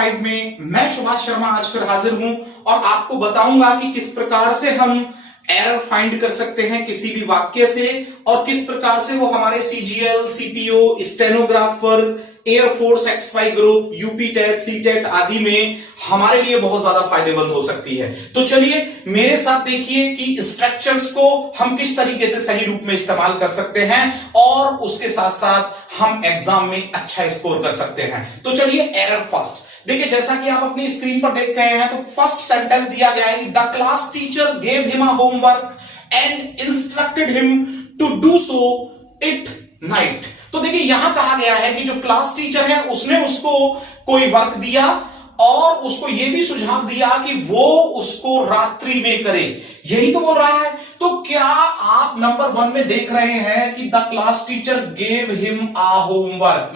5 में मैं सुभाष शर्मा आज फिर हाजिर हूं और आपको बताऊंगा कि किस प्रकार से हम एरर फाइंड कर सकते हैं किसी भी वाक्य से और किस प्रकार से वो हमारे CGL, CPO, stenographer, air force X Y group, UP TET, C TET आदि में हमारे लिए बहुत ज्यादा फायदेमंद हो सकती है। तो चलिए मेरे साथ देखिए कि स्ट्रक्चर्स को हम किस तरीके से सही रूप में इस्तेमाल कर सकते हैं और उसके साथ साथ हम एग्जाम में अच्छा स्कोर कर सकते हैं। तो चलिए एरर फर्स्ट देखिए, जैसा कि आप अपनी स्क्रीन पर देख रहे हैं तो फर्स्ट सेंटेंस दिया गया है, the class teacher gave him a homework and instructed him to do so it night. तो देखिए यहां कहा गया है कि जो क्लास टीचर है उसने उसको कोई वर्क दिया और उसको यह भी सुझाव दिया कि वो उसको रात्रि में करे, यही तो बोल रहा है। तो क्या आप नंबर 1 में देख रहे हैं कि the class teacher gave him a homework,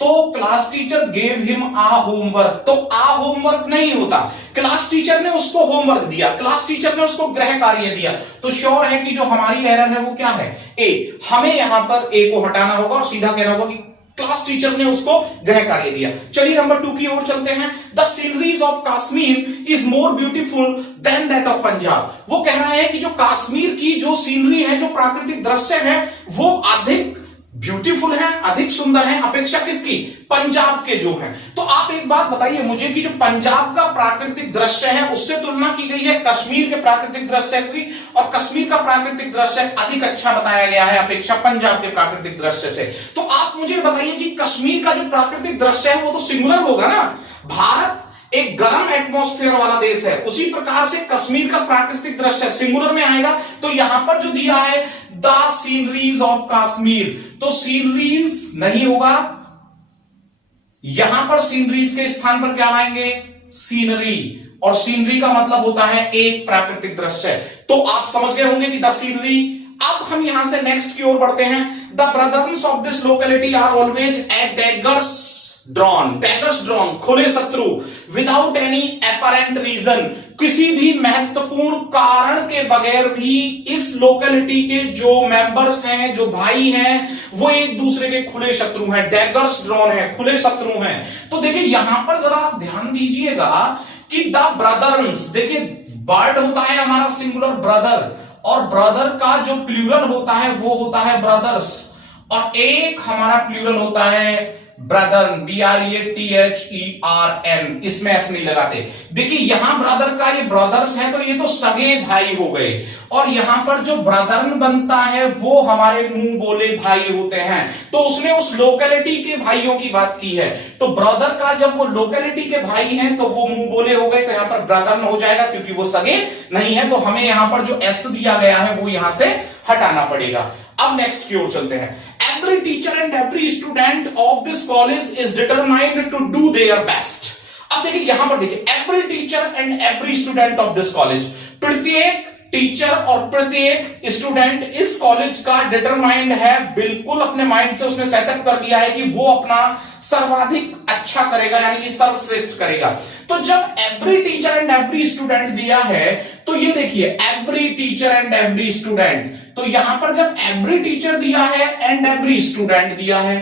तो class teacher gave him a homework, तो आ होमवर्क नहीं होता, क्लास टीचर ने उसको होमवर्क दिया, क्लास टीचर ने उसको गृह कार्य दिया। तो श्योर है कि जो हमारी एरर है वो क्या है, ए। हमें यहां पर ए को हटाना होगा और सीधा कहना होगा कि क्लास टीचर ने उसको गृह कार्य दिया। चलिए नंबर 2 की ओर चलते हैं। The sceneries of Kashmir is more beautiful then that of Punjab. वो कह रहा है कि जो कश्मीर की जो सीनरी है, जो प्राकृतिक दृश्य है, वो अधिक ब्यूटीफुल है, अधिक सुंदर है अपेक्षा किसकी, पंजाब के जो है। तो आप एक बात बताइए मुझे कि जो पंजाब का प्राकृतिक दृश्य है उससे तुलना की गई है कश्मीर के प्राकृतिक दृश्य की, और कश्मीर का प्राकृतिक दृश्य अधिक अच्छा बताया गया है अपेक्षा पंजाब के प्राकृतिक दृश्य से। तो आप मुझे बताइए कि कश्मीर का जो प्राकृतिक दृश्य है वो तो सिंगुलर होगा ना। भारत एक गर्म एटमॉस्फेयर वाला देश है, उसी प्रकार से कश्मीर का प्राकृतिक दृश्य सिंगुलर में आएगा। तो यहां पर जो दिया है द सीनरीज ऑफ कश्मीर, तो सीनरीज नहीं होगा, यहां पर सीनरीज के स्थान पर क्या लाएंगे, सीनरी, और सीनरी का मतलब होता है एक प्राकृतिक दृश्य। तो आप समझ गए होंगे कि द सीनरी। अब हम यहां से नेक्स्ट की ओर बढ़ते हैं। The brothers of this locality are always at daggers drawn, खुले शत्रु, विदाउट एनी अपरेंट रीजन, किसी भी महत्वपूर्ण कारण के बगैर भी इस लोकेलिटी के जो मेंबर्स हैं, जो भाई हैं, वो एक दूसरे के खुले शत्रु हैं, डैगर्स ड्रॉन है, खुले शत्रु हैं। तो देखिए यहां पर जरा आप ध्यान दीजिएगा कि द ब्रदर्स, देखिए बर्ड होता है हमारा सिंगुलर ब्रदर, और ब्रदर का जो प्लूरल होता है वो होता है ब्रदर्स, और एक हमारा प्लूरल होता है ब्रदर, BRATHERN, इसमें एस नहीं लगाते। देखिए यहां ब्रदर का ये ब्रदर्स है तो ये तो सगे भाई हो गए, और यहां पर जो ब्रदर बनता है वो हमारे मुंह बोले भाई होते हैं। तो उसने उस लोकेलिटी के भाइयों की बात की है, तो ब्रदर का जब वो लोकेलिटी के भाई हैं तो वो मुंह बोले हो गए, तो यहां पर ब्रदर हो जाएगा क्योंकि वो सगे नहीं है। तो हमें यहां पर जो एस दिया गया है वो यहां से हटाना पड़ेगा। अब नेक्स्ट की ओर चलते हैं। Every teacher and every student of this college is determined to do their best. अब देखिए यहां पर देखिए every teacher and every student of this college, प्रत्येक टीचर और प्रत्येक स्टूडेंट इस कॉलेज का डिटरमाइंड है, बिल्कुल अपने माइंड से उसने सेटअप कर दिया है कि वो अपना सर्वाधिक अच्छा करेगा, यानी कि सर्वश्रेष्ठ करेगा। तो जब every teacher and every student दिया है तो ये देखिए every teacher and every student, तो यहां पर जब एवरी टीचर दिया है एंड एवरी स्टूडेंट दिया है,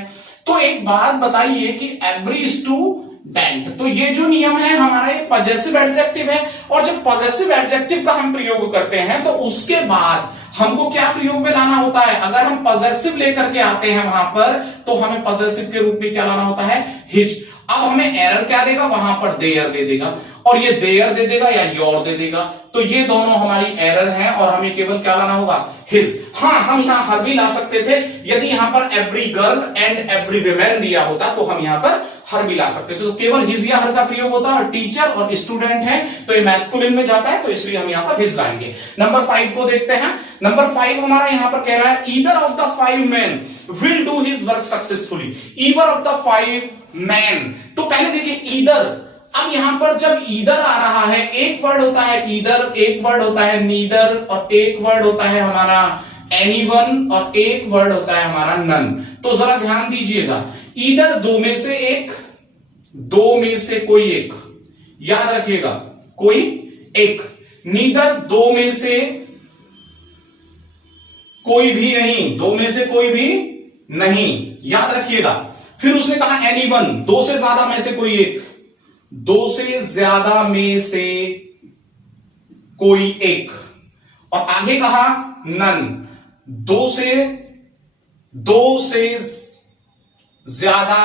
तो एक बात बताइए कि एवरी स्टूडेंट, तो ये जो नियम है हमारा ये पजेसिव एडजेक्टिव है, और जब पजेसिव एडजेक्टिव का हम प्रयोग करते हैं तो उसके बाद हमको क्या प्रयोग में लाना होता है। अगर हम पजेसिव लेकर के आते हैं वहां पर तो हमें पजेसिव के रूप में क्या लाना होता है, हिज। अब हमें एरर क्या देगा, वहां पर देयर दे देगा, और ये देयर दे देगा या योर दे देगा, तो ये दोनों हमारी एरर हैं और हमें केवल क्या लाना होगा, हिज। हाँ, हम यहां हर भी ला सकते थे, यदि यहां पर every girl and every women दिया होता तो हम यहां पर हर भी ला सकते थे, तो केवल हिज या हर का प्रयोग होता है। और टीचर और स्टूडेंट है तो ये मैस्कुलिन में जाता है, तो इसलिए हम यहां पर हिज लाएंगे। नंबर 5 को देखते हैं। नंबर 5 हमारा यहां पर कह रहा है either of the 5 men will do his work successfully, either of the 5 men। तो पहले देखिए ईदर, अब यहां पर जब ईदर आ रहा है, एक वर्ड होता है ईदर, एक वर्ड होता है नीदर, और एक वर्ड होता है हमारा एनीवन, और एक वर्ड होता है हमारा नन। तो जरा ध्यान दीजिएगा, ईदर दो में से एक, दो में से कोई एक, याद रखिएगा कोई एक, नीदर दो में से कोई भी नहीं, दो में से कोई भी नहीं, याद रखिएगा। फिर उसने कहा एनीवन, दो से ज्यादा में से कोई एक, दो से ज्यादा में से कोई एक, और आगे कहा नन, दो से ज्यादा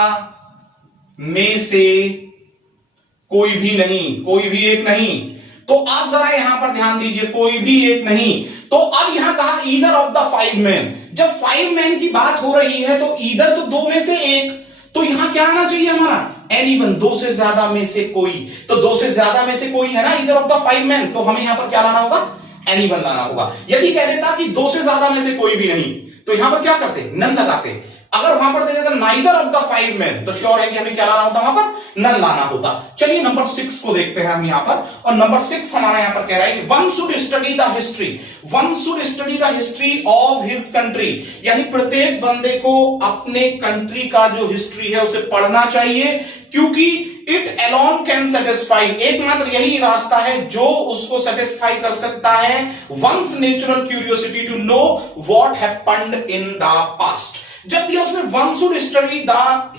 में से कोई भी नहीं, कोई भी एक नहीं। तो आप जरा यहां पर ध्यान दीजिए, कोई भी एक नहीं। तो अब यहां कहा ईदर ऑफ द 5 मैन। जब 5 मैन की बात हो रही है तो ईदर तो दो में से एक, तो यहां क्या आना चाहिए हमारा, एनीवन, दो से ज्यादा में से कोई। तो दो से ज्यादा में से कोई है ना ईदर ऑफ द 5 मैन, तो हमें यहां पर क्या लाना होगा, एनीवन लाना होगा। यदि कह देता कि दो से ज्यादा में से कोई भी नहीं, तो यहां पर क्या करते, नन लगाते। अगर वहां पर दे देता नाइदर ऑफ द 5 मैन, तो श्योर है कि हमें क्या लाना होता, वहां पर नन लाना होता। चलिए नंबर 6 को देखते हैं हम यहां पर, और नंबर 6 हमारा यहां पर कह रहा है कि one should study the history, one should study the history of his country, यानी प्रत्येक बंदे को अपने कंट्री का जो हिस्ट्री है उसे पढ़ना चाहिए, क्योंकि इट अलोन कैन सेटिस्फाई, एकमात्र यही रास्ता है जो उसको सेटिस्फाई कर सकता है one's natural curiosity to know what happened in the past. जब दिया उसमें one should study the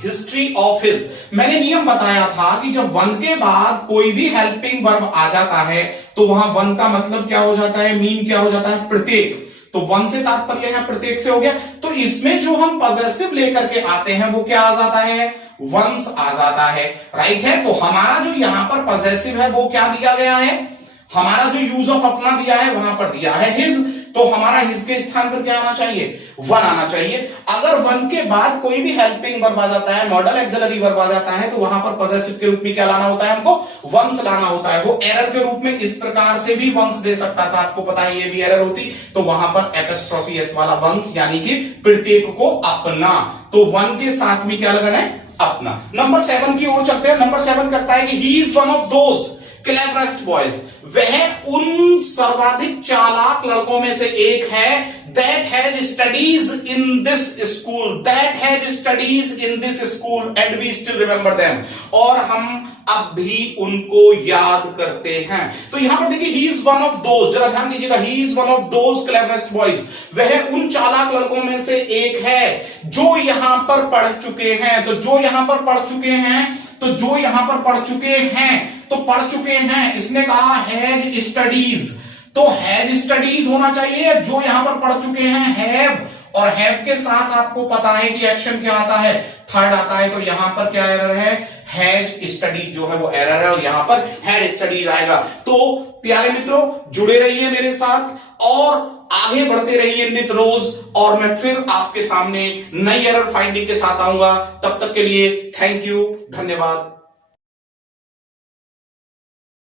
history of his, मैंने नियम बताया था कि जब वन के बाद कोई भी हेल्पिंग वर्ब आ जाता है तो वहां वन का मतलब क्या हो जाता है, मीन क्या हो जाता है, प्रत्येक। तो वन से तात्पर्य यहां प्रत्येक से हो गया। तो इसमें जो हम पॉजेसिव लेकर के आते हैं वो क्या आ जाता है, वंस आ जाता है, राइट है। तो हमारा जो यहां पर पॉजेसिव है वो क्या दिया गया है, हमारा जो यूज ऑफ अपना दिया है वहां पर दिया है हिज, तो हमारा हिज के स्थान पर क्या आना चाहिए, वन आना चाहिए। अगर वन के बाद कोई भी हेल्पिंग वर्ब आ जाता है, मॉडल एक्सिलरी वर्ब आ जाता है, तो वहां पर पॉजेसिव के रूप में क्या लाना होता है, हमको वंस लाना होता है। वो एरर के रूप में इस प्रकार से भी वंस दे सकता था, आपको पता है ये भी एरर होती, तो वहां पर एपिस्ट्रोफी एस वाला वंस, यानी कि प्रत्येक को अपना, तो वन के साथ में क्या लगाना है, अपना। नंबर 7 की ओर चलते हैं। नंबर 7 करता है कि he is one of those cleverest boys, वह उन सर्वाधिक चालाक लड़कों में से एक है, that has studies in this school, that has studies in this school and we still remember them, और हम अब भी उनको याद करते हैं। तो यहां पर देखिए he is one of those, जरा ध्यान दीजिएगा, he is one of those cleverest boys, वह उन चालाक लड़कों में से एक है जो यहां पर पढ़ चुके हैं। तो जो यहां पर पढ़ चुके हैं, तो जो यहां पर पढ़ चुके हैं, तो पढ़ चुके हैं, इसने कहा हैज स्टडीज, तो हैज स्टडीज होना चाहिए। जो यहां पर पढ़ चुके हैं हैव, और हैव के साथ आपको पता है कि एक्शन क्या आता है, थर्ड आता है, तो यहां पर क्या एरर है, हैज स्टडीज जो है वो एरर है, और यहां पर हैड स्टडीज आएगा। तो प्यारे मित्रों जुड़े रहिए मेरे साथ और आगे बढ़ते रहिए नित रोज, और मैं फिर आपके सामने नई एरर फाइंडिंग के साथ आऊंगा। तब तक के लिए थैंक यू, धन्यवाद।